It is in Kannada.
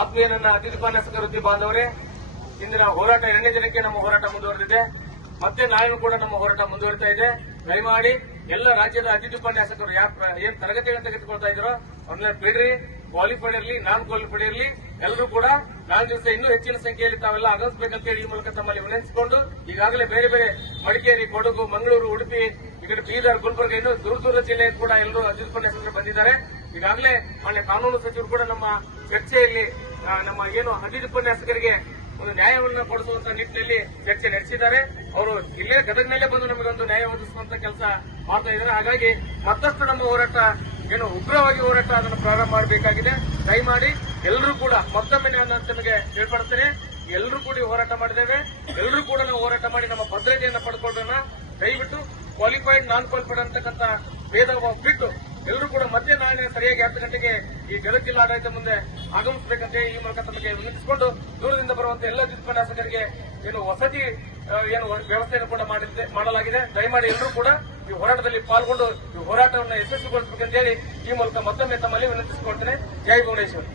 ಆತ್ಮೀಯ ನನ್ನ ಅತಿಥಿ ಉಪನ್ಯಾಸಕ ವೃತ್ತಿ ಬಾಂಧವರೇ, ಇಂದಿನ ಹೋರಾಟ 2ನೇ ದಿನಕ್ಕೆ ನಮ್ಮ ಹೋರಾಟ ಮುಂದುವರೆದಿದೆ. ಮತ್ತೆ ನಾಳೆನೂ ಕೂಡ ನಮ್ಮ ಹೋರಾಟ ಮುಂದುವರಿತಾ ಇದೆ. ದಯಮಾಡಿ ಎಲ್ಲ ರಾಜ್ಯದ ಅತಿಥಿ ಉಪನ್ಯಾಸಕರು ಏನ್ ತರಗತಿಗಳನ್ನು ತೆಗೆದುಕೊಳ್ತಾ ಇದ್ದಾರೋ ಅವ್ರನ್ನ ಬಿಡ್ರಿ, ಕ್ವಾಲಿಫೈಡ್ ಇರಲಿ ನಾನ್ ಕ್ವಾಲಿಫೈಡ್ ಇರಲಿ, ಎಲ್ಲರೂ ಕೂಡ ನಾಲ್ಕು ದಿವಸ ಇನ್ನೂ ಹೆಚ್ಚಿನ ಸಂಖ್ಯೆಯಲ್ಲಿ ತಾವೆಲ್ಲ ಆಗಮಿಸಬೇಕಂತೇಳಿ ಈ ಮೂಲಕ ತಮ್ಮಲ್ಲಿ ವಿನಂತಿಸಿಕೊಂಡು, ಈಗಾಗಲೇ ಬೇರೆ ಬೇರೆ ಮಡಿಕೇರಿ, ಕೊಡಗು, ಮಂಗಳೂರು, ಉಡುಪಿ, ಈ ಕಡೆ ಬೀದರ್, ಗುಲ್ಬರ್ಗ, ಇನ್ನೂ ದೂರ ಜಿಲ್ಲೆ ಕೂಡ ಎಲ್ಲರೂ ಅತಿಥಿ ಉಪನ್ಯಾಸಕರು ಬಂದಿದ್ದಾರೆ. ಈಗಾಗಲೇ ಮಾನ್ಯ ಕಾನೂನು ಸಚಿವರು ಕೂಡ ನಮ್ಮ ಚರ್ಚೆಯಲ್ಲಿ ನಮ್ಮ ಏನು ಅತಿಥಿ ಉಪನ್ಯಾಸಕರಿಗೆ ಒಂದು ನ್ಯಾಯವನ್ನು ಕೊಡಿಸುವಂತ ನಿಟ್ಟಿನಲ್ಲಿ ಚರ್ಚೆ ನಡೆಸಿದ್ದಾರೆ. ಅವರು ಇಲ್ಲೇ ಗದಗ್ನಲ್ಲೇ ಬಂದು ನಮಗೊಂದು ನ್ಯಾಯ ಒದಗಿಸುವಂತ ಕೆಲಸ ಮಾಡ್ತಾ ಇದ್ದಾರೆ. ಹಾಗಾಗಿ ಮತ್ತಷ್ಟು ನಮ್ಮ ಹೋರಾಟ ಏನು ಉಗ್ರವಾಗಿ ಹೋರಾಟ ಅದನ್ನು ಪ್ರಾರಂಭ ಮಾಡಬೇಕಾಗಿದೆ. ದಯಮಾಡಿ ಎಲ್ಲರೂ ಕೂಡ ಮತ್ತೊಮ್ಮೆ ನಾನು ತಮಗೆ ಹೇಳ್ಪಡ್ತೇನೆ, ಎಲ್ಲರೂ ಕೂಡ ಹೋರಾಟ ಮಾಡಿದ್ದೇವೆ. ಎಲ್ಲರೂ ಕೂಡ ನಾವು ಹೋರಾಟ ಮಾಡಿ ನಮ್ಮ ಭದ್ರತೆಯನ್ನು ಪಡ್ಕೊಳ್ಳೋಣ. ದಯವಿಟ್ಟು ಕ್ವಾಲಿಫೈಡ್ ನಾನ್ ಕ್ವಾಲಿಫೈಡ್ ಅಂತಕ್ಕಂಥ ಭೇದ ಬಿಟ್ಟು ಎಲ್ಲರೂ ಕೂಡ ಮತ್ತೆ ನಾಳೆ ಸರಿಯಾಗಿ 10 ಗಂಟೆಗೆ ಈ ಗದಗ ಜಿಲ್ಲಾಡಳಿತ ಮುಂದೆ ಆಗಮಿಸಬೇಕಂತ ಈ ಮೂಲಕ ತಮಗೆ ವಿನಂತಿಸಿಕೊಂಡು, ದೂರದಿಂದ ಬರುವಂತಹ ಎಲ್ಲ ಉಪನ್ಯಾಸಕರಿಗೆ ಏನು ವಸತಿ ಏನು ವ್ಯವಸ್ಥೆಯನ್ನು ಕೂಡ ಮಾಡಲಾಗಿದೆ. ದಯಮಾಡಿ ಎಲ್ಲರೂ ಕೂಡ ಈ ಹೋರಾಟದಲ್ಲಿ ಪಾಲ್ಗೊಂಡು ಈ ಹೋರಾಟವನ್ನು ಯಶಸ್ವಿಗೊಳಿಸಬೇಕಂತ ಹೇಳಿ ಈ ಮೂಲಕ ಮತ್ತೊಮ್ಮೆ ತಮ್ಮಲ್ಲಿ ವಿನಂತಿಸಿಕೊಳ್ತೇನೆ. ಜೈ ಭುವನೇಶ್ವರ್.